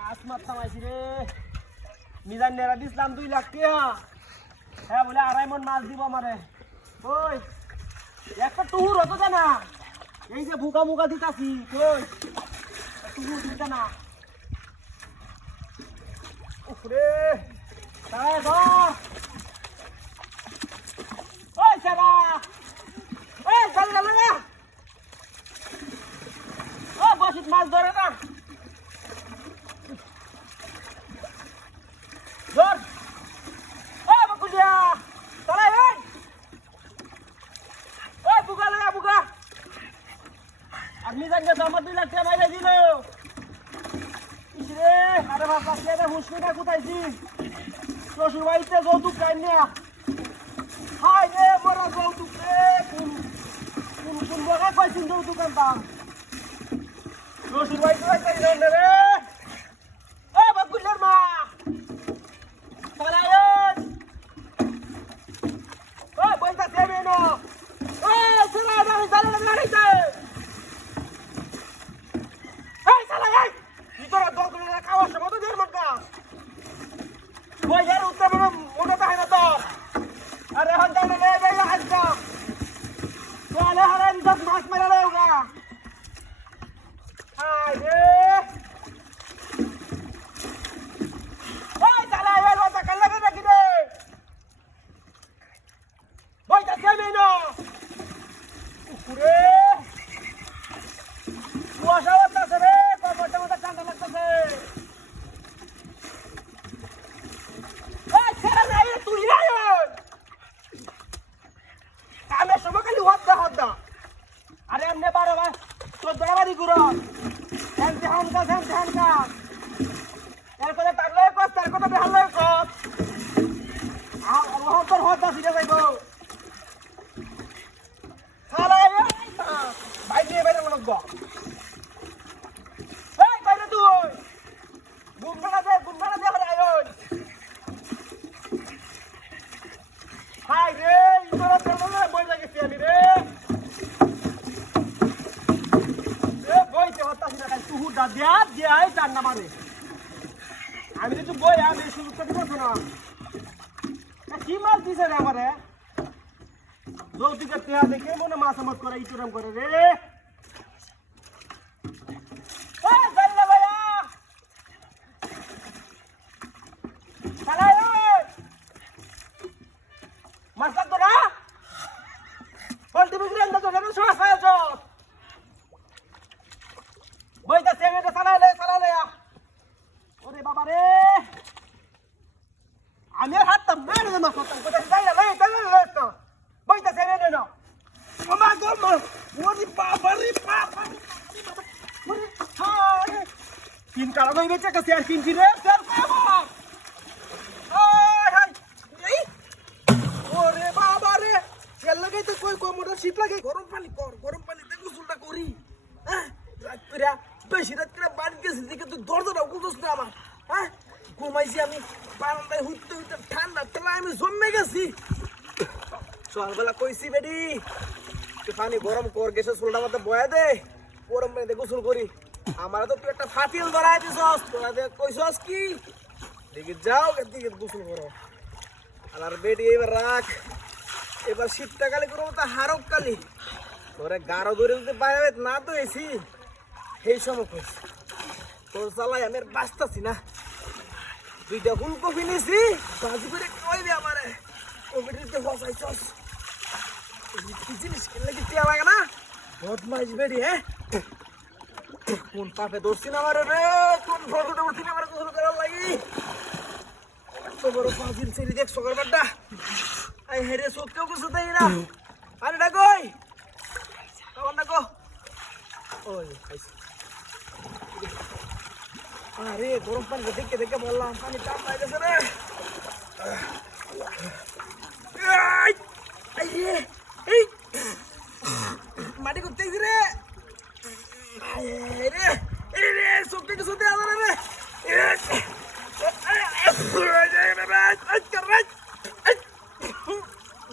মাছ মারতাম আইছি রে মিজান নেরা দিছিলাম 2 লাখ টাকা হ্যাঁ বলে 2.5 মণ মাছ দিব আমারে ওই একটা টুহুর হতো না এই যে বুকা মুকা দিতাছি কই টুহুর দিতা না ওরে তাই ধর ওই সারা ওই চল না ও বসিত মাছ ধরে না ধর ও বকুলিয়া চলে এই বুকা লাগা বুকা আপনি জানলে তো আমার 2 লাখ টাকা বাইরে দিল ইসরে আরে বাবা কে হুসমিটা কোথায়ছি শ্বশুর বাড়িতে যৌতুক চাই না হাই রে মরা যৌতুক রে কোন বড় কইছিন যৌতুক আনতাম শ্বশুর বাড়িতে যাই না রে ও বকুলের মা চালায়েন ও বলতা দেবে না ও চলা আমি চালা গাড়িতে এই চালাই ভিতরে দল করে খাওয়ার সময় তো দের মাকা ওই এর উত্তর মনে তাই না তো আরে হন তাই লে লে হাসবা চলে হারান দশ মাছ মেরে লেগা হাই রে ওই চালাই এর কথা কাল লাগে নাকি রে ওই তা কেমন না পুরে কুয়াশা বাতাসে রে কপালটা মতো ঠান্ডা লাগতেছে এই ছেড়ে নাই তুই রে আমি সময় খালি হদ্দা আরে এমনি 12 বার 14 বারই ঘুরো শান্তি হানকা এর কথা টাকলে কস তার কথা বেহালে কস আল্লাহ তোর হদ্দা সিরে যাইবো শালা ভাই দিয়ে বাইরে মনে গো এই বাইরে তুই গুনবানা দে হরে আয়োন হাই রে ইতরা চললে বই লাগেছি আমি রে এ বইতে হতাছি না খালি তুহু দা দিয়া এই চার না মারে আমি তো বই আমি শুরু করতে পারবো না কি মাছ দিছে রে আমারে যৌতুকের টেহা দেখে মনে মাছ আমার করে ইতরাম করে রে মাছটা তো না বলতে বুঝলি আমরা তো কেন সময় খাইছ বইটা সেমেটা চালালে ওরে বাবা রে আমি আর হাতটা মেরে মাছ হতাম কোথায় যাই না বইটা সেমেটা না ওমা গো ওরে বাবা রে বাবা ওরে হায় তিন কালা কই বেচে কাছে আর কিনছি রে স্যার বাবা ওরে বাবা রে তেল লাগাই তো কই কোমরটা শীত লাগে গরম পানিতে গোসলটা করি হ্যাঁ রাত করে বেশি রাত করে বাড়ি গেছি দিকে তুই দরজাটা খুলছিস না আমার হ্যাঁ ঘুমাইছি আমি বারান্দায় হুইতে ঠান্ডা তেলা আমি জমে গেছি সকালবেলা কইছি বেডি তুই পানি গরম কর গেছে চুলটা মতো বয়া দে গরম পানিতে গোসল করি আমার তো তুই একটা ফাতিল ধরাই দিছস তোরা কইছস কি দিকে যাও দিকে গোসল করো আর বেডি এবার রাখ এবার শীতটা কালি করবো তা হারক কালি তোরে গাঢ় ধরে যদি বাইরে না তো এসি সেই সময় কইছি তোর চালাই আমি আর বাঁচতাছি না 2টা ফুলকপি নিয়েছি ভাজি করে কইবি আমারে কপিটিতে ফসাইছস কি জিনিস কিনলে কি টিয়া লাগে না বদমাইশ বেডি হ্যাঁ কোন পাপে ধরছি না আমার রে কোন ফটোটা উঠছি না আমার গোসল করার লাগি এত বড় ফাজিল ছেড়ে দেখ সকালবেলাটা আই হেরে সত্যিও কিছু দেই না আরে ডাকই তখন ডাকো ওই খাইছি আরে গরম পানি দেখে বললাম পানি টান লাগেছে রে এই মাটি করতে রে রে সত্যি কিছু দেওয়া রে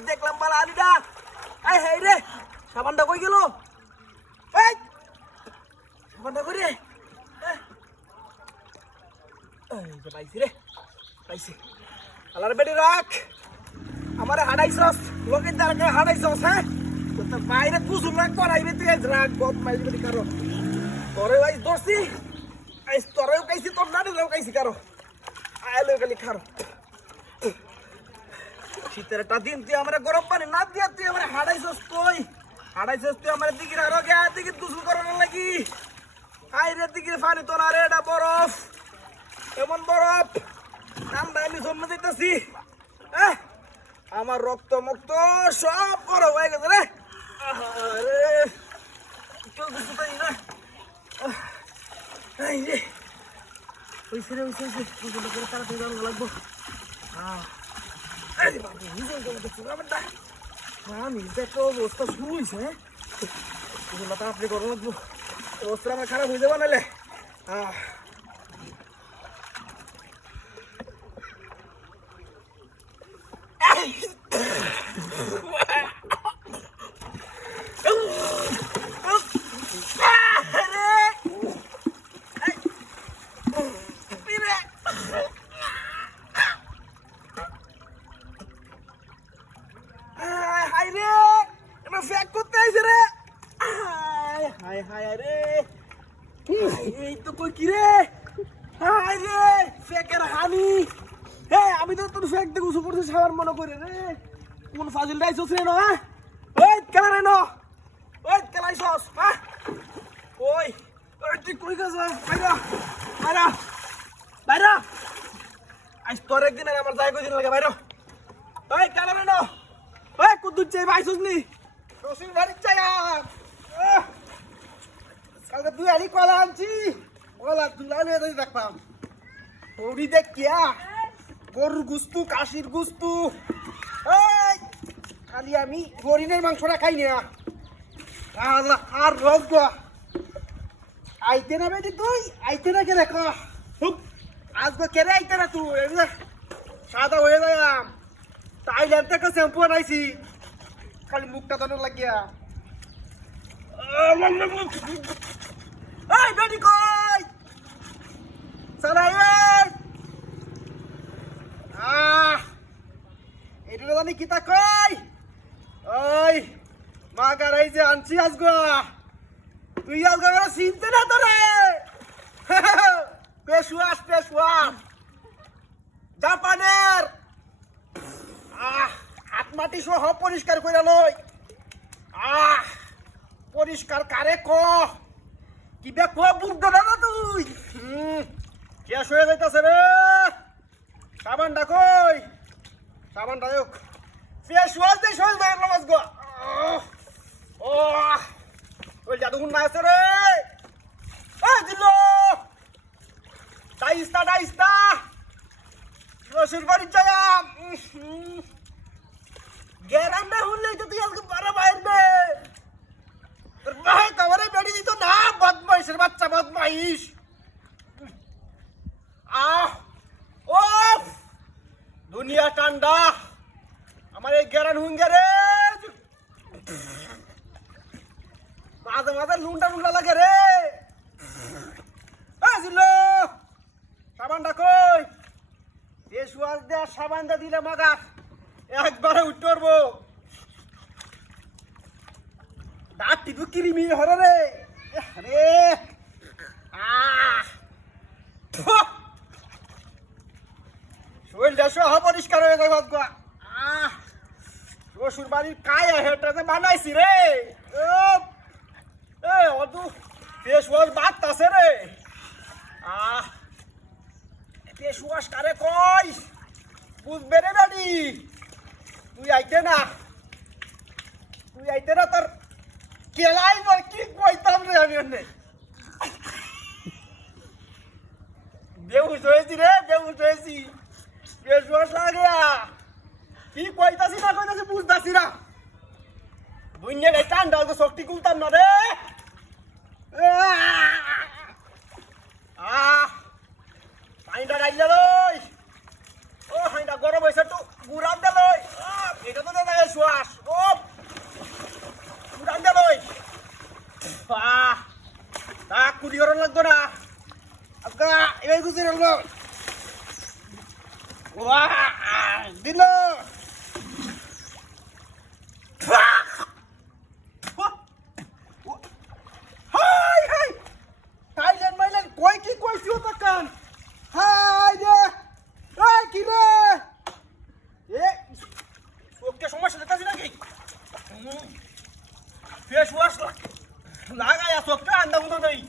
দেখলাম বালা আনিটা এই হেই রে সাবানটা কই গেল এই সাবানটা কই রে পাইছি রে, পাইছি। আলার বেটি রাখ, আমার হাঁটাইছস, লোকের দ্বারা হাঁটাইছস, হ্যাঁ? তোর বাইরে কুসুম রাখ করাইবে তুই আজ রাখ, বদ মাইলি বেটি কারো। তোরে ভাই দোষী, আইস তোরেও কাইছি, তোর নাড়িলেও কাইছি কারো। আয়ালো খালি খারো। শীতের একটা দিন তুই আমার গরম পানি না দিয়া তুই আমার হাঁটাইছস কই? হাঁটাইছস তুই আমার দিকে আরো গে দিকে দুসুল করানোর লাগি। আইরে দিকে পানি তোর আরে এটা বরফ, এমন বরফ ঠান্ডা আমি জন্ম দিতেছি। আমার রক্ত মুক্ত সব বরফ হয়ে গেছে রে। আরে কেউ কিছু তাই না। তাড়াতাড়ি জানা লাগবো। আমি একটা অবস্থা শুরু হয়েছে, তাড়াতাড়ি করা লাগবো। অবস্থা আমার খারাপ হয়ে যাবে নাহলে। আমি তো তোর ফেক দেখে উঁচু করছি সাবার মনে করে রে। কোন ফাজিল ডাইছস রে না? ওই কেলা রে না, ওই কেলাইছস, হ্যাঁ? ওই তুই কই গেছ? বাইরা বাইরা বাইরা, আজ তোর একদিন আগে আমার যাই কদিন লাগে। বাইরা ওই কেলা রে না, ওই কুদ্দুর চাই বাইছস নি রসির বাড়ির চাই। কালকে তুই আলি কলা আনছি, কলা তুই আলি দেখলাম ওরি দেখ কিয়া গরুর গুস্তু, কাশির গুস্তু। খালি আমি হরিণের মাংসটা খাই না। আর রোগ আইতে না বেটি, তুই আইতে না কেন? আজকে কেড়ে আইতে না তুই? সাদা হয়ে যাম। থাইল্যান্ড থেকে শ্যাম্পু আনাইছি, খালি মুখটা ধরনের লাগিয়া। বেটি কই চালাই এটা জানি কিতা কই? ওই মা গারাই যে আনছি আজগো, তুই আজগো চিনতে না তোরে। পেশওয়াশ পেশওয়াশ জাপানের, হাত মাটি সহ পরিষ্কার করে লই। পরিষ্কার কারে ক কিবা ক বুঝতে না তুই। শেষ হয়ে যাইতাছে রে। সাবানটা কই? সাবানটা হোক, ফেস ওয়াশ দিয়ে সহজ হয়ে গেল গো। ওই জাদুগুন না আছে রে। ওই দিল ডাইস্তা ডাইস্তা রসুর বাড়ির যাম। গ্যারান্ডা হলে তো তুই আজকে বারো বাইর নে। তোর ভাই কামারে বেড়ে দিত না, বদমাইশের বাচ্চা বদমাইশ। ও দুনিয়া ঠান্ডা, আমার এই গ্যারান হুঙ্গে রে। মাঝে মাঝে লুন্ডা লুন্ডা লাগে রে। সাবানটা কই? ফেস ওয়াশ দেওয়া সাবানটা দিলে মাগা একবারে উঠতে পারবো। দাঁতটি তো কিরিমি হরে রে। রে শরীরটা সহ পরিষ্কার হয়ে যাবে। শ্বশুর বাড়ির কায় হেটা যে বানাইছি রে। অদু ফেস ওয়াশ বাড়তাছে রে। ফেস ওয়াশ কারে কই বুঝবে রে দাদি। তুই আইতে না, তুই আইতে না, তোর কেলাই বল কি কইতাম রে আমি। অন্য বেহুশ হয়েছি রে, বেহুশ হয়েছি। ফেস ওয়াশ লাগিয়া কি কইতাছি না কইতাছি বুঝতাছি না। দুনিয়া গাই ঠান্ডা তো শক্তি কুলতাম না রে। পানিটা ডাইলে লই। ও হাইটা গরম হয়েছে, তো গুড়ান দে লই। এটা তো দাদা শ্বাস ও গুড়ান দে লই। তা কুড়ি গরম লাগতো না। আজকা এবার গুছিয়ে রাখলো। দিল হাই হাই টাইলেন মাইলেন কই কি কইছি ও তাকান হাই রে এই কি রে এ ওকে সমস্যা দেখাছি নাকি ফেস ওয়াশ লাগায়া চোখটা আন্দা মতো নেই